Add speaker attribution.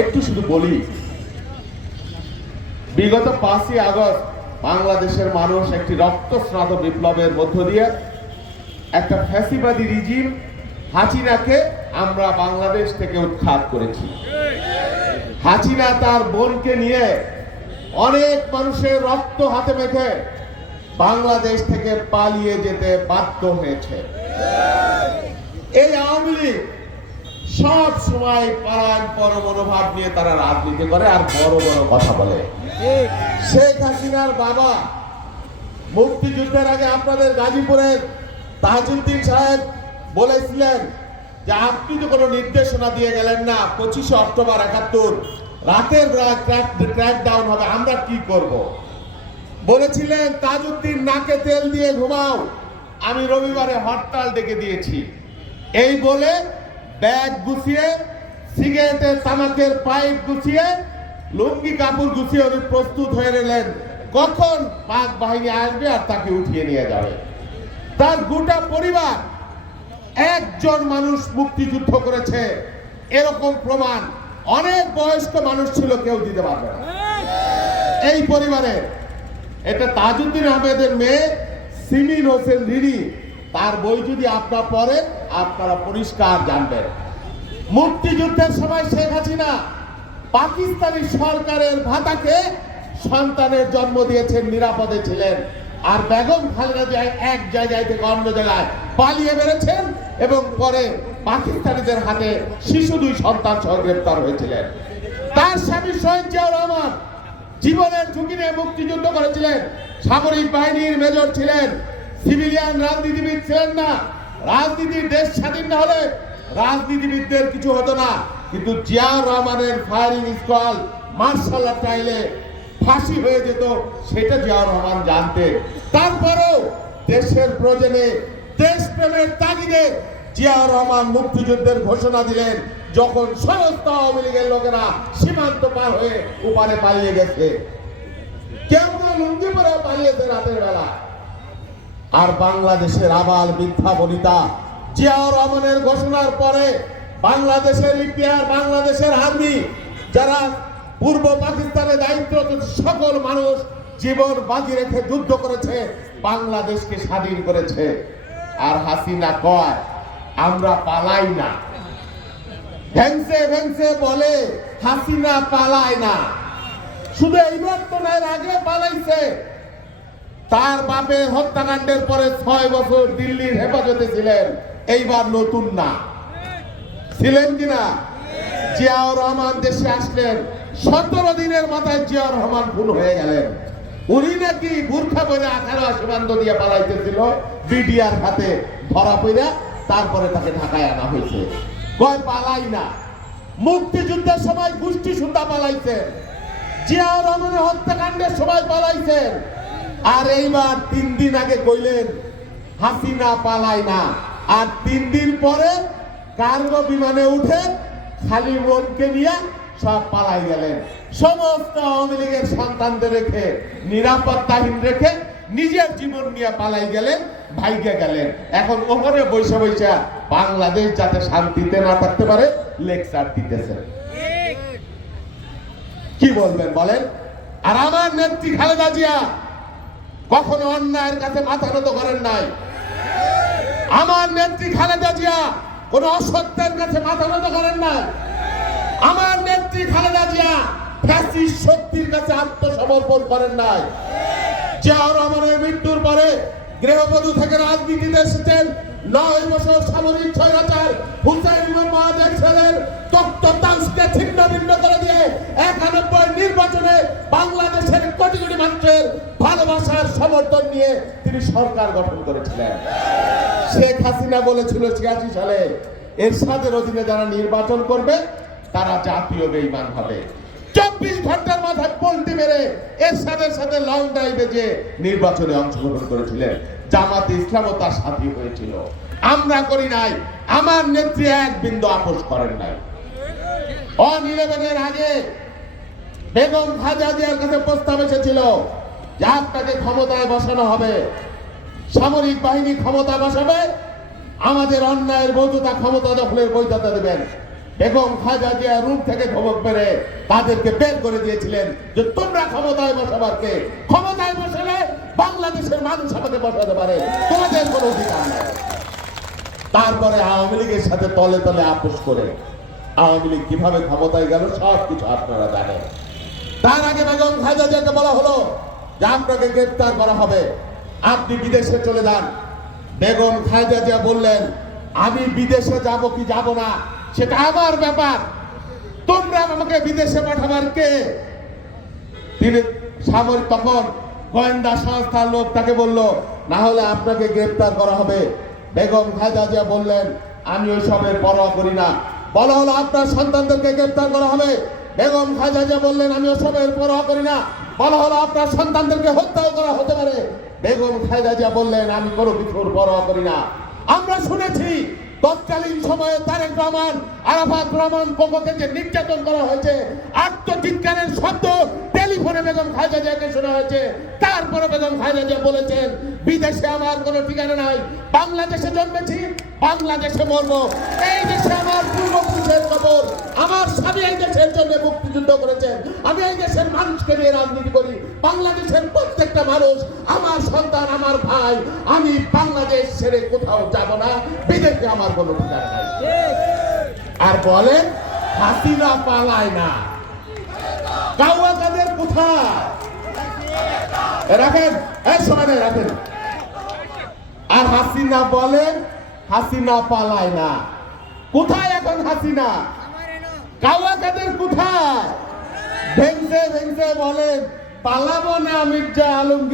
Speaker 1: একটু শুধু বলি, বিগত পাঁচই আগস্ট বাংলাদেশের মানুষ একটি রক্তস্নাত বিপ্লবের মধ্য দিয়ে একটা ফ্যাসিবাদী রিজিম হাসিনাকে আমরা বাংলাদেশ থেকে উৎখাত করেছি। হাসিনা তার বোনকে নিয়ে অনেক মানুষের রক্ত হাতে মেখে বাংলাদেশ থেকে পালিয়ে যেতে বাধ্য হয়েছে। এই আওয়ামী লীগ সব সময় পালান পর মনোভাব নিয়ে তারা রাজনীতি করে আর বড় বড় কথা বলে। শেখ হাসিনার বাবা মুক্তিযুদ্ধের আগে আপনাদের গাজীপুরের তাজউদ্দিন সাহেব বলেছিলেন যে, আপনি তো কোনো নির্দেশনা দিয়ে গেলেন না। পঁচিশে অক্টোবর একাত্তর, রাতের বেলা ক্র্যাক ডাউন হবে। আমরা কি করব। বলেছিলেন, তাজউদ্দিন, নাকে তেল দিয়ে ঘুমাও। আমি রবিবারে হরতাল ডেকে দিয়েছি। এই বলে ব্যাগ গুছিয়ে, সিগারেটের তামাকের পাইপ গুছিয়ে, লুঙ্গি কাপড় গুছিয়ে উনি প্রস্তুত হয়ে রইলেন কখন পাক বাহিনী আসবে আর তাকে উঠিয়ে নিয়ে যাবে? তার গোটা পরিবার, একজন মানুষ মুক্তিযুদ্ধ করেছে। এরকম প্রমাণ অনেক বয়স্ক মানুষ ছিল, কেউ দিতে পারবে না। এই পরিবারে এটা তাজউদ্দিন আহমেদের মেয়ে, সিমিন হোসেন রিনি তার বই যদি আপনারা পড়েন আপনারা পরিষ্কার জানবেন। মুক্তিযুদ্ধের সময় শেখ হাসিনা পাকিস্তানি সরকারের ভাতাকে সন্তানের জন্ম দিয়েছেন, নিরাপদে ছিলেন। আর বেগম খালেদা জিয়া এক জায়গায় থেকে অন্য জায়গায় পালিয়ে বেড়েছেন এবং পরে পাকিস্তানিদের হাতে শিশু দুই সন্তান সহ গ্রেপ্তার হয়েছিলেন। তার স্বামী শহীদ জিয়াউর রহমান জীবনের ঝুঁকি নিয়ে মুক্তিযুদ্ধ করেছিলেন। সামরিক বাহিনীর মেজর ছিলেন। সিভিলিয়ান রাজনীতিবিদ ছিলেন না। রাজনীতির দেশ স্বাধীন না হলে রাজনীতিবিদদের কিছু হতো না। কিন্তু জিয়াউর রহমানের ফায়ারিং স্কোয়াল মার্শাল চাইলে ফাঁসি হয়ে যেত, সেটা জিয়াউর রহমান জানতেন তারপরেও দেশের প্রয়োজনে দেশপ্রেমের তাগিদে জিয়াউর রহমান মুক্তিযুদ্ধের ঘোষণা দিলেন, যখন সমস্ত আওয়ামী লীগের লোকেরা সীমান্ত পার হয়ে উপারে পালিয়ে গেছে। কেউ কেউ লুঙ্গি পরে পালিয়েছে রাতের বেলা। আর বাংলাদেশের আবাল মিথ্যা বনিতা জিয়াউর রহমানের ঘোষণার পরে বাংলাদেশের ইপিআর বাংলাদেশের আর্মি যারা পূর্ব পাকিস্তানে দায়িত্ব সকল মানুষ জীবন বাজি রেখে যুদ্ধ করেছে বাংলাদেশকে স্বাধীন করেছে। আর হাসিনা কয় আমরা পালাই না। ভেংসে ভেংসে বলে হাসিনা পালায় না। শুধু নয়, এর আগে পালাইছে। তার বাপের হত্যাকাণ্ডের পরে ছয় বছর দিল্লির হেফাজতে ছিলেন। এইবার নতুন না। ছিলেন কিনা জিয়াউর রহমান দেশে আসলেন। সতেরো দিনের মাথায় জিয়াউর রহমান খুন হয়ে গেলেন। উনি নাকি বুর্খা পরে আঠারো সীমান্ত দিয়ে পালাইতেছিল, বিডিআর হাতে ধরা পড়া তারপরে তাকে ঢাকায় আনা হয়েছে। কয়, পালাই না। মুক্তিযুদ্ধের সময় গোষ্ঠী সুন্দা পালাইছেন। জিয়াউর রহমানের হত্যাকাণ্ডের সময় পালাইছেন। আর এইবার তিন দিন আগে কইলেন হাসিনা পালায় না। আর তিন দিন পরে কার্গো বিমানে উঠে খালি মনকে নিয়ে সব পালাই গেলেন। সমস্ত আওয়ামী লীগের সন্তানদের রেখে নিরাপত্তাহীন রেখে নিজের জীবন নিয়ে পালাই গেলেন ভাইকে গেলেন। এখন ওখানে বৈশা বৈশা বাংলাদেশ যাতে শান্তিতে না থাকতে পারে লেকচার দিতেছেন কি বলবেন বলেন? আর আমার নেত্রী খালেদা জিয়া কখনো অন্যায়ের কাছে মাথা নত করেন নাই। আমার নেত্রী খালেদা জিয়া কোন অসত্যের কাছে মাথা নত করেন নাই। আমার নেত্রী খালেদা জিয়া ফ্যাসিস্ট শক্তির কাছে আত্মসমর্পণ করেন নাই। মৃত্যুর পরে গৃহবধূ থেকে রাজনীতিতে এসেছেন। নয় বছর সামরিক স্বৈরাচার, হুসাইন মোহাম্মদের ছেলের তত্ত্বতাংশকে ছিন্ন ভিন্ন করে দিয়ে একানব্বই নির্বাচনে বাংলাদেশের কোটি কোটি মানুষের ভালোবাসার সমর্থন নিয়ে তিনি সরকার গঠন করেছিলেন। শেখ হাসিনা বলেছিল, ছিয়াশি সালে এরশাদের অধীনে যারা নির্বাচন করবে, তারা জাতীয় বেইমান হবে। চব্বিশ ঘণ্টার মাথায় পল্টি মেরে এরশাদের সাথে লং ড্রাইভে যে নির্বাচনে অংশগ্রহণ করেছিলেন। জামাত ইসলামও তার সাথী হয়েছিল। আমরা করি নাই, আমার নেত্রী এক বিন্দু আপোষ করেন নাই। অনিলেভেনের আগে বেগম খাজা জিয়ার কাছে প্রস্তাব এসেছিল যে আপনাকে ক্ষমতায় বসানো হবে। সামরিক বাহিনী ক্ষমতা বসাবে। আমাদের অন্যায়ের বৈধতা ক্ষমতা দখলের বৈধতা দেবেন। বেগম খাজা জিয়া রুম থেকে ধমক মেরে তাদেরকে বের করে দিয়েছিলেন যে তোমরা ক্ষমতায় বসাবার কে? ক্ষমতায় বসালে বাংলাদেশের মানুষ আমাকে বসাতে পারে। তোমাদের কোনো অধিকার নেই। তারপরে আওয়ামী লীগের সাথে তলে তলে আপোষ করে আওয়ামী লীগ কীভাবে ক্ষমতায় গেল সব কিছু আপনারা জানেন। তার আগে বেগম খাজা জিয়াকে বলা হলো আপনাকে গ্রেপ্তার করা হবে। আপনি বিদেশে চলে যান। বেগম খাজা জিয়া বললেন, আমি বিদেশে যাব কি যাব না? সেটা আমার ব্যাপার। তোমরা আমাকে বিদেশে পাঠাবার কে? তিনি সামরিক তখন গোয়েন্দা সংস্থার লোক তাকে বলল, না হলে আপনাকে গ্রেপ্তার করা হবে। বেগম খাজা জিয়া বললেন, আমি ওই সবের পরোয়া করি না। বলা হলো আপনার সন্তানদেরকে গ্রেপ্তার করা হবে। বেগম খাজা জিয়া বললেন, আমি ওসবের পরোয়া করি না। বলা হলো, আপনার সন্তানদেরকে হত্যাও করা হতে পারে। বেগম খাজা জিয়া বললেন, আমি কোনো কিছুর পরোয়া করি না। আমরা শুনেছি, তৎকালীন সময়ে তারেক রহমান, আরাফাত রহমান যে নির্যাতন করা হয়েছে, আত্মচিৎকারের শব্দ টেলিফোনে বেগম খালেদা জিয়াকে শোনা হয়েছে। তারপরে বেগম খালেদা জিয়া বলেছেন, বিদেশে আমার কোনো ঠিকানা নাই, বাংলাদেশে জন্মেছি, বাংলাদেশে মরবো। এই দেশে আমার আমার স্বামী এই দেশের জন্য মুক্তিযুদ্ধ করেছেন আমি এই দেশের মানুষকে নিয়ে রাজনীতি করি। বাংলাদেশের প্রত্যেকটা মানুষ আমার সন্তান, আমার ভাই, আমি বাংলাদেশ ছেড়ে কোথাও যাব না। বিদেশে আমার কোনো ঠিকানা নাই। আর বলেন, হাসিনা পালায় না। কাউয়া কাদের কোথায়? রাখেন এই সময় রাখেন। আর হাসিনা বলেন, হাসিনা পালায় না। কোথায় এখন হাসিনা? কাউয়া কাদের কোথায়? ভেঙছে ভেঙছে বলেন পালাবো না মির্জা আলমগীর